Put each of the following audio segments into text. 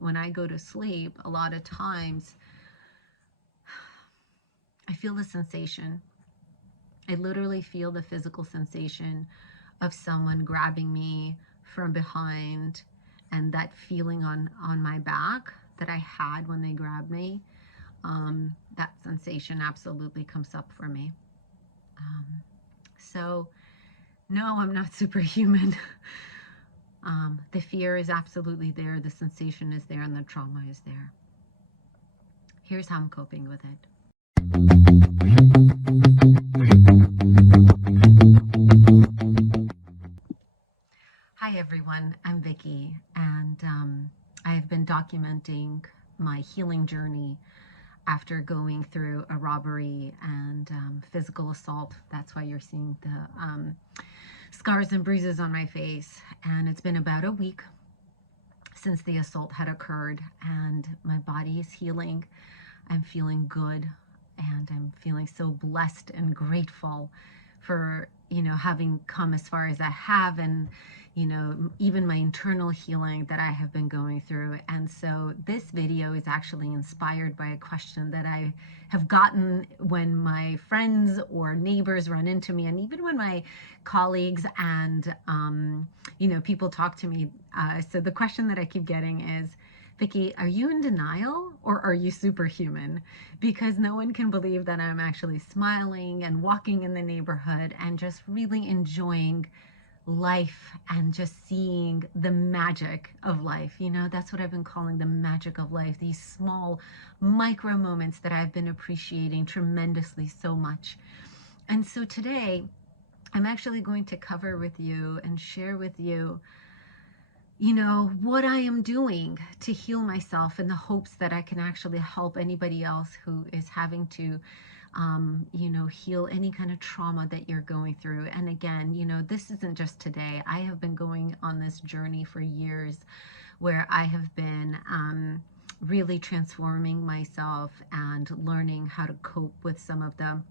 when I go to sleep, a lot of times I feel the sensation. I literally feel the physical sensation of someone grabbing me from behind, and that feeling on my back that I had when they grabbed me. That sensation absolutely comes up for me. So no, I'm not superhuman. The fear is absolutely there, the sensation is there, and the trauma is there. Here's how I'm coping with it. Hi everyone, I'm Vicki, and I've been documenting my healing journey after going through a robbery and physical assault. That's why you're seeing the scars and bruises on my face. And it's been about a week since the assault had occurred, and my body is healing. I'm feeling good, and I'm feeling so blessed and grateful for, having come as far as I have, and, even my internal healing that I have been going through. And so this video is actually inspired by a question that I have gotten when my friends or neighbors run into me, and even when my colleagues and, people talk to me. So the question that I keep getting is, Vicki, are you in denial or are you superhuman? Because no one can believe that I'm actually smiling and walking in the neighborhood and just really enjoying life and just seeing the magic of life. That's what I've been calling the magic of life, these small micro moments that I've been appreciating tremendously so much. And so today, I'm actually going to cover with you and share with you what I am doing to heal myself in the hopes that I can actually help anybody else who is having to, heal any kind of trauma that you're going through. And again, this isn't just today. I have been going on this journey for years where I have been really transforming myself and learning how to cope with some of the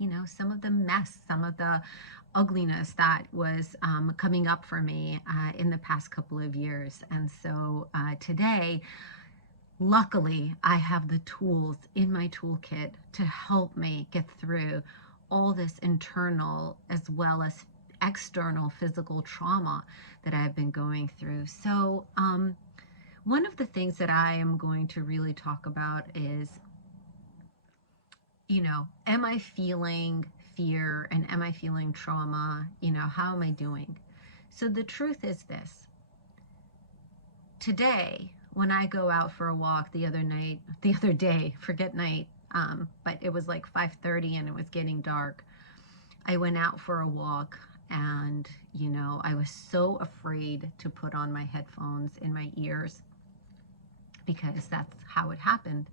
mess, some of the ugliness that was coming up for me in the past couple of years. And so today, luckily, I have the tools in my toolkit to help me get through all this internal as well as external physical trauma that I've been going through. So one of the things that I am going to really talk about is, am I feeling fear and am I feeling trauma? How am I doing? So the truth is this. Today, when I go out for a walk the other day, forget night, but it was like 5:30 and it was getting dark. I went out for a walk and, I was so afraid to put on my headphones in my ears because that's how it happened.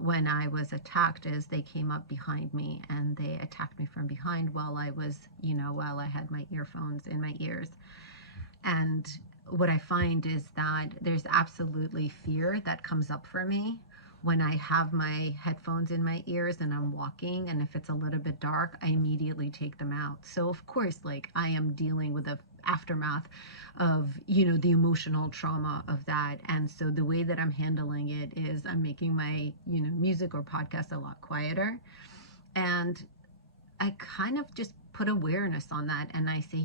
When I was attacked, as they came up behind me and they attacked me from behind while I was, while I had my earphones in my ears. And what I find is that there's absolutely fear that comes up for me when I have my headphones in my ears and I'm walking, and if it's a little bit dark, I immediately take them out. So of course, I am dealing with the aftermath of, the emotional trauma of that. And so the way that I'm handling it is I'm making my, music or podcast a lot quieter. And I kind of just put awareness on that. And I say,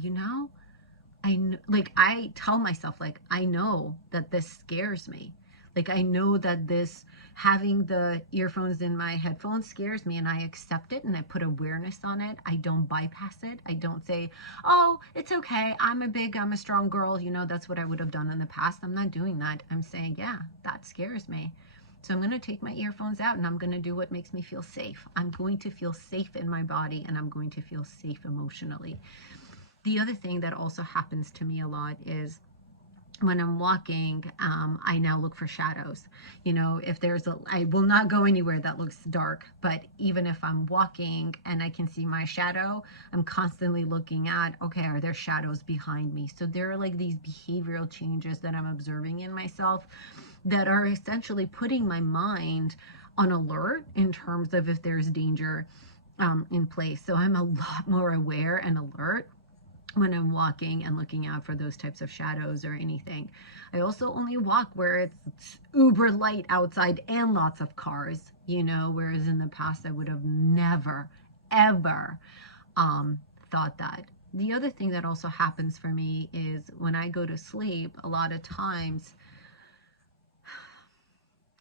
I tell myself, I know that this scares me. I know that this having the earphones in my headphones scares me, and I accept it and I put awareness on it. I don't bypass it. I don't say, oh, it's okay. I'm a strong girl. That's what I would have done in the past. I'm not doing that. I'm saying, yeah, that scares me. So I'm going to take my earphones out and I'm going to do what makes me feel safe. I'm going to feel safe in my body and I'm going to feel safe emotionally. The other thing that also happens to me a lot is when I'm walking, I now look for shadows. If I will not go anywhere that looks dark, but even if I'm walking and I can see my shadow, I'm constantly looking at, okay, are there shadows behind me? So there are these behavioral changes that I'm observing in myself that are essentially putting my mind on alert in terms of if there's danger in place. So I'm a lot more aware and alert when I'm walking and looking out for those types of shadows or anything. I also only walk where it's uber light outside and lots of cars, you know, whereas in the past I would have never, ever um, thought that. The other thing that also happens for me is when I go to sleep, a lot of times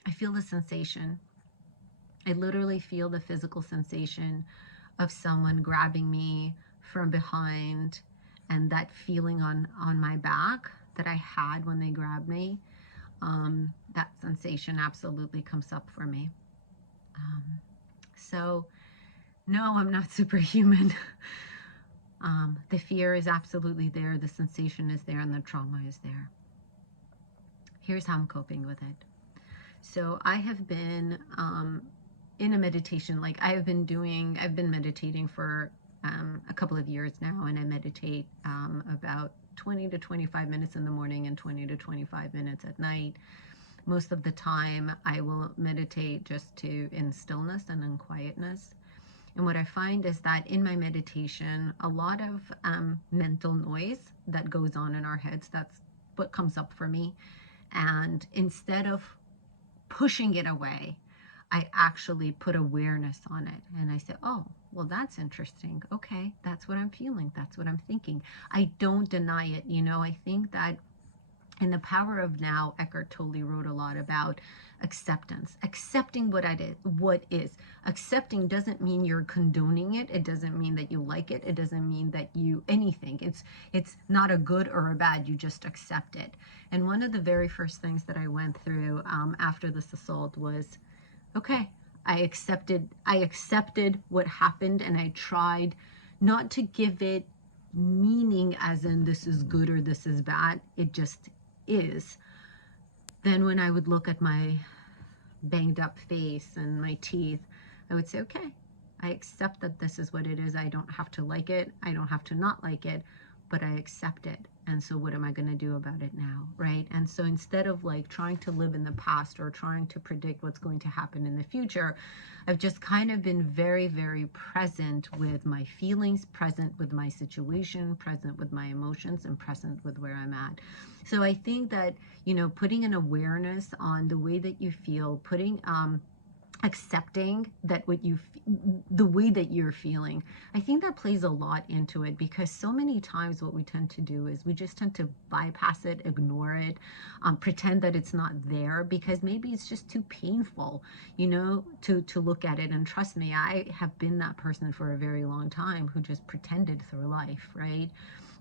I feel the sensation. I literally feel the physical sensation of someone grabbing me from behind, and that feeling on my back that I had when they grabbed me, that sensation absolutely comes up for me. Um, so no, I'm not superhuman. The fear is absolutely there, the sensation is there, and the trauma is there. Here's how I'm coping with it. So I have been in a meditation, like I've been meditating for a couple of years now, and I meditate about 20 to 25 minutes in the morning and 20 to 25 minutes at night. Most of the time I will meditate just in stillness and in quietness. And what I find is that in my meditation, a lot of mental noise that goes on in our heads, that's what comes up for me. And instead of pushing it away, I actually put awareness on it. And I say, oh, well, that's interesting. Okay, that's what I'm feeling. That's what I'm thinking. I don't deny it. You know, I think that in The Power of Now, Eckhart Tolle wrote a lot about acceptance, accepting what is. Accepting doesn't mean you're condoning it. It doesn't mean that you like it. It doesn't mean that you anything. It's not a good or a bad. You just accept it. And one of the very first things that I went through after this assault was, okay, I accepted what happened, and I tried not to give it meaning as in this is good or this is bad. It just is. Then when I would look at my banged up face and my teeth, I would say, okay, I accept that this is what it is. I don't have to like it. I don't have to not like it, but I accept it. And so what am I going to do about it now, right? And so instead of like trying to live in the past or trying to predict what's going to happen in the future, I've just kind of been very, very present with my feelings, present with my situation, present with my emotions, and present with where I'm at. So I think that, you know, putting an awareness on the way that you feel, accepting that the way that you're feeling, I think that plays a lot into it, because so many times what we tend to do is we just tend to bypass it, ignore it, pretend that it's not there, because maybe it's just too painful, you know, to look at it. And trust me, I have been that person for a very long time who just pretended through life, right?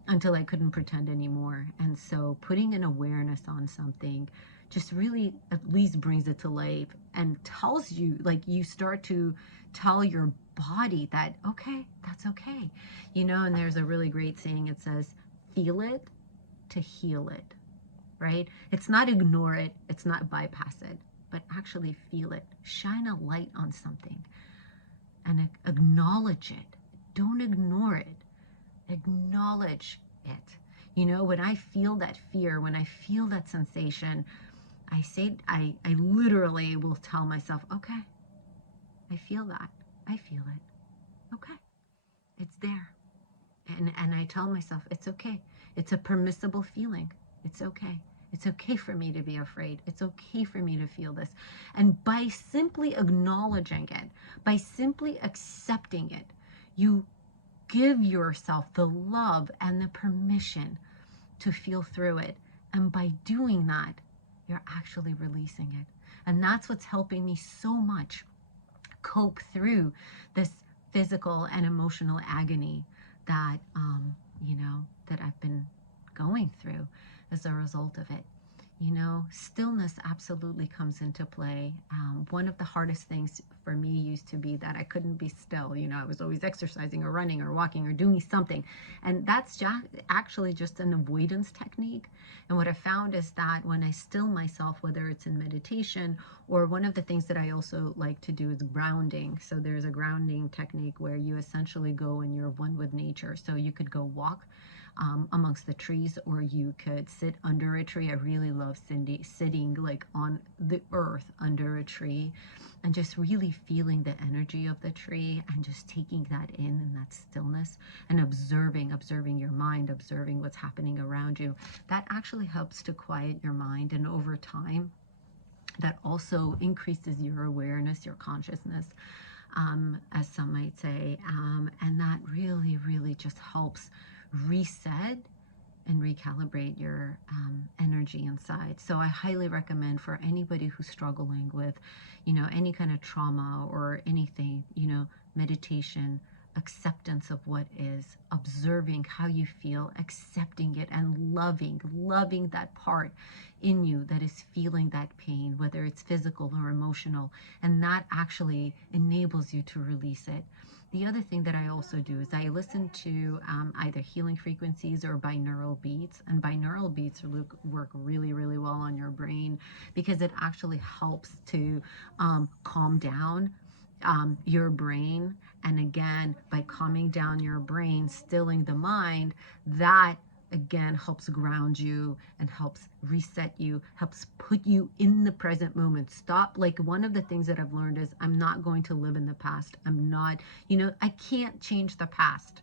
Until I couldn't pretend anymore. And so putting an awareness on something just really at least brings it to life and tells you, like, you start to tell your body that, okay, that's okay. You know, and there's a really great saying. It says, feel it to heal it, right? It's not ignore it. It's not bypass it, but actually feel it. Shine a light on something and acknowledge it. Don't ignore it. Acknowledge it. You know, when I feel that fear, when I feel that sensation, I literally will tell myself, okay, I feel that. I feel it. Okay. It's there. And I tell myself, it's okay. It's a permissible feeling. It's okay. It's okay for me to be afraid. It's okay for me to feel this. And by simply acknowledging it, by simply accepting it, you give yourself the love and the permission to feel through it. And by doing that, you're actually releasing it. And that's what's helping me so much cope through this physical and emotional agony that, you know, that I've been going through as a result of it. You know, stillness absolutely comes into play. One of the hardest things for me used to be that I couldn't be still. You know, I was always exercising or running or walking or doing something. And that's actually just an avoidance technique. And what I found is that when I still myself, whether it's in meditation, or one of the things that I also like to do is grounding. So there's a grounding technique where you essentially go and you're one with nature. So you could go walk amongst the trees, or you could sit under a tree. I really love sitting like on the earth under a tree and just really feeling the energy of the tree and just taking that in that stillness and observing your mind, observing what's happening around you. That actually helps to quiet your mind, and over time that also increases your awareness, your consciousness, as some might say, and that really, really just helps reset and recalibrate your energy inside. So I highly recommend for anybody who's struggling with, any kind of trauma or anything, meditation, acceptance of what is, observing how you feel, accepting it, and loving that part in you that is feeling that pain, whether it's physical or emotional, and that actually enables you to release it. The other thing that I also do is I listen to either healing frequencies or binaural beats, and binaural beats work really, really well on your brain because it actually helps to calm down your brain. And again, by calming down your brain, stilling the mind, that again helps ground you and helps reset you, helps put you in the present moment. Stop. Like, one of the things that I've learned is I'm not going to live in the past. I'm not, I can't change the past,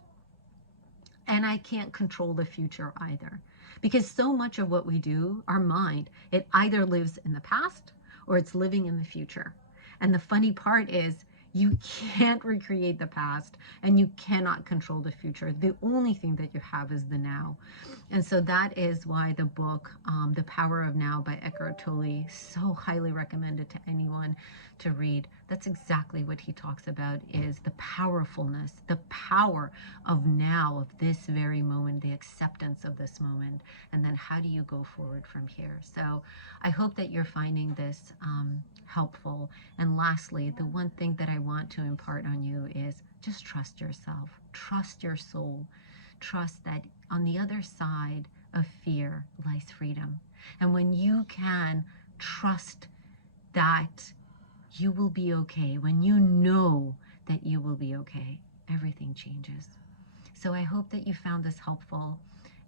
and I can't control the future either, because so much of what we do, our mind, it either lives in the past or it's living in the future. And the funny part is, you can't recreate the past and you cannot control the future. The only thing that you have is the now. And so that is why the book, The Power of Now by Eckhart Tolle, so highly recommended to anyone to read. That's exactly what he talks about, is the powerfulness, the power of now, of this very moment, the acceptance of this moment, and then how do you go forward from here. So I hope that you're finding this helpful. And lastly, the one thing that I want to impart on you is just trust yourself, trust your soul, trust that on the other side of fear lies freedom. And when you can trust that you will be okay, when you know that you will be okay, everything changes. So I hope that you found this helpful.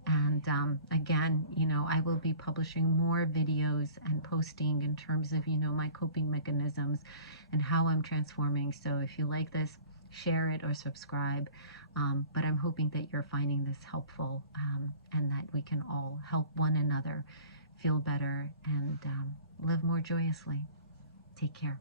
And again, I will be publishing more videos and posting in terms of, my coping mechanisms and how I'm transforming. So if you like this, share it or subscribe. But I'm hoping that you're finding this helpful, and that we can all help one another feel better and live more joyously. Take care.